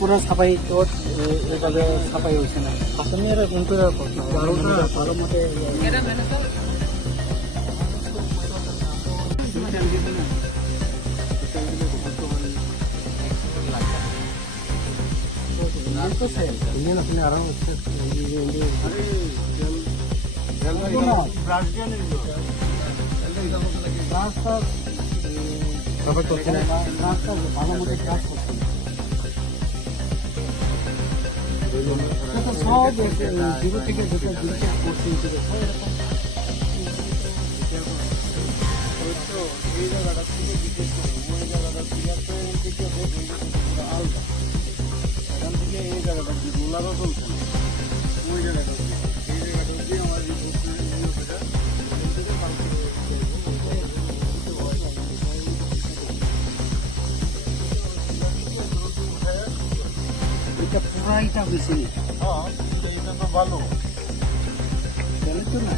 পুরো ছাপাই তোর এভাবে ছাপাই হয়েছে না আপনি এরা কিন্তু ভালো মতে আরাম হচ্ছে ভালো মতো কাজ করছে সব জিরো থেকে যেটা জিনিস করছে এই জায়গাটা থেকে বিশেষ করে ওই জায়গাটা থেকে আলাদা এখান থেকে এই জায়গাটা রোলারও চলছে না ওই জায়গাটা এই জায়গাটা দিয়ে আমার এটা পুরাইটা বেশি হ্যাঁ এটা তো ভালো তো না